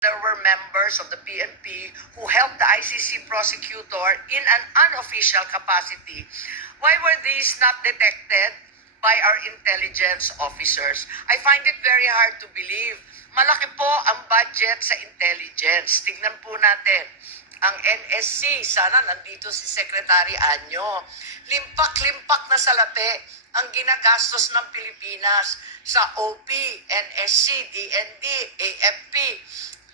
there were members of the PNP who helped the ICC prosecutor in an unofficial capacity. Why were these not detected by our intelligence officers? I find it very hard to believe. Malaki po ang budget sa intelligence. Tignan po natin. Ang NSC, sana nandito si Secretary Anyo. Limpak-limpak na salapi ang ginagastos ng Pilipinas sa OP, NSC, DND, AFP.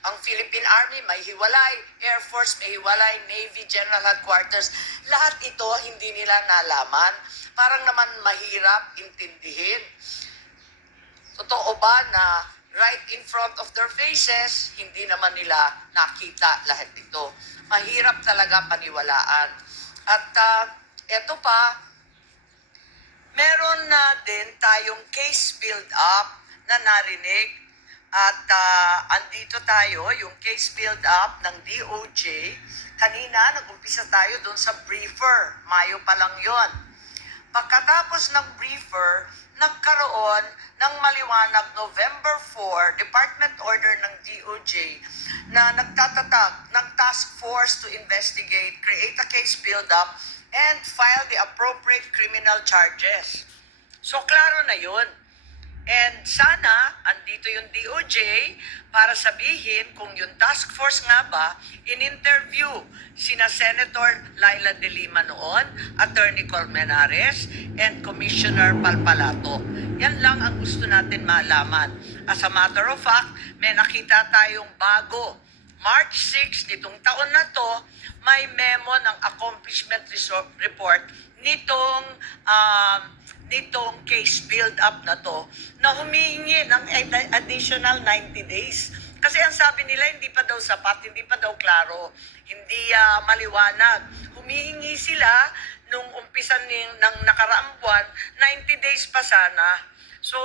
Ang Philippine Army may hiwalay, Air Force may hiwalay, Navy General Headquarters. Lahat ito hindi nila nalaman. Parang naman mahirap intindihin. Totoo ba na right in front of their faces, hindi naman nila nakita lahat ito? Mahirap talaga paniwalaan. At eto pa, meron na din tayong case build-up na narinig. At andito tayo, yung case build-up ng DOJ. Kanina, nag-umpisa tayo doon sa briefer. Mayo pa lang yon. Pagkatapos ng briefer, nagkaroon ng maliwanag November 4, Department Order ng DOJ na nagtatatag ng task force to investigate, create a case build-up, and file the appropriate criminal charges. So, klaro na yun. And sana, andito yung DOJ para sabihin kung yung task force nga ba, in-interview sina Senator Laila De Lima noon, Attorney Colmenares, and Commissioner Palpalato. Yan lang ang gusto natin malaman. As a matter of fact, may nakita tayong bago. March 6 nitong taon na to, may memo ng accomplishment report nitong case build-up na to na humihingi ng additional 90 days. Kasi ang sabi nila, hindi pa daw sapat, hindi pa daw klaro, hindi maliwanag. Humihingi sila nung umpisan ng nakaraang buwan, 90 days pa sana. So,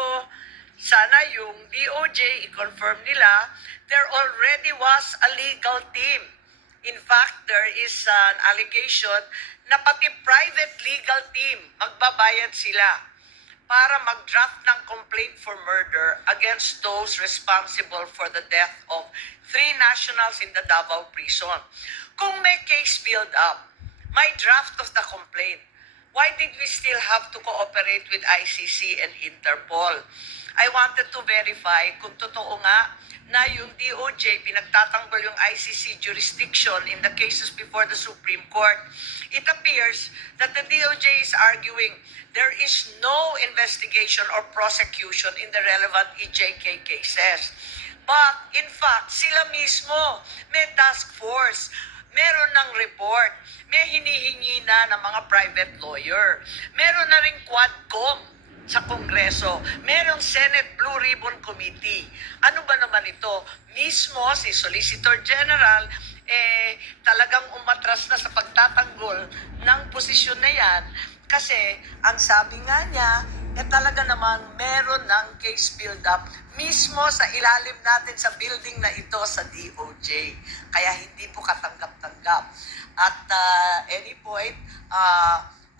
sana yung DOJ, i-confirm nila, there already was a legal team. In fact, there is an allegation na pati private legal team, magbabayad sila para mag-draft ng complaint for murder against those responsible for the death of 3 nationals in the Davao prison. Kung may case build-up, may draft of the complaint, why did we still have to cooperate with ICC and Interpol? I wanted to verify kung totoo nga na yung DOJ pinagtatanggol yung ICC jurisdiction in the cases before the Supreme Court. It appears that the DOJ is arguing there is no investigation or prosecution in the relevant EJK cases. But in fact, sila mismo may task force, meron ng report, may hinihingi na ng mga private lawyer, meron na rin Quadcom sa Kongreso, merong Senate Blue Ribbon Committee. Ano ba naman ito? Mismo si Solicitor General talagang umatras na sa pagtatanggol ng posisyon na yan kasi ang sabi nga niya talaga naman meron ng case build-up mismo sa ilalim natin sa building na ito sa DOJ. Kaya hindi po katanggap-tanggap. At any point,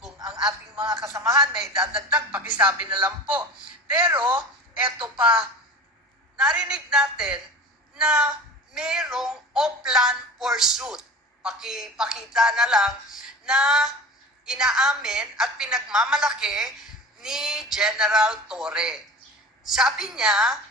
kung ang ating mga kasamahan may dadagdag, pakisabi na lang po. Pero, eto pa, narinig natin na merong Oplan pursuit. Pakita na lang na inaamin at pinagmamalaki ni General Torre. Sabi niya,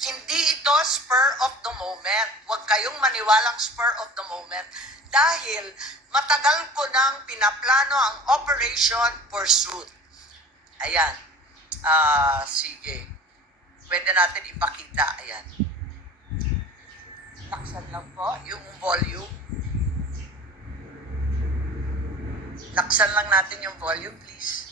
hindi ito spur of the moment. Huwag kayong maniwalang spur of the moment. Dahil matagal ko nang pinaplano ang Operation Pursuit. Ayan. Sige. Pwede natin ipakita. Ayan. Laksan lang po yung volume. Laksan lang natin yung volume, please.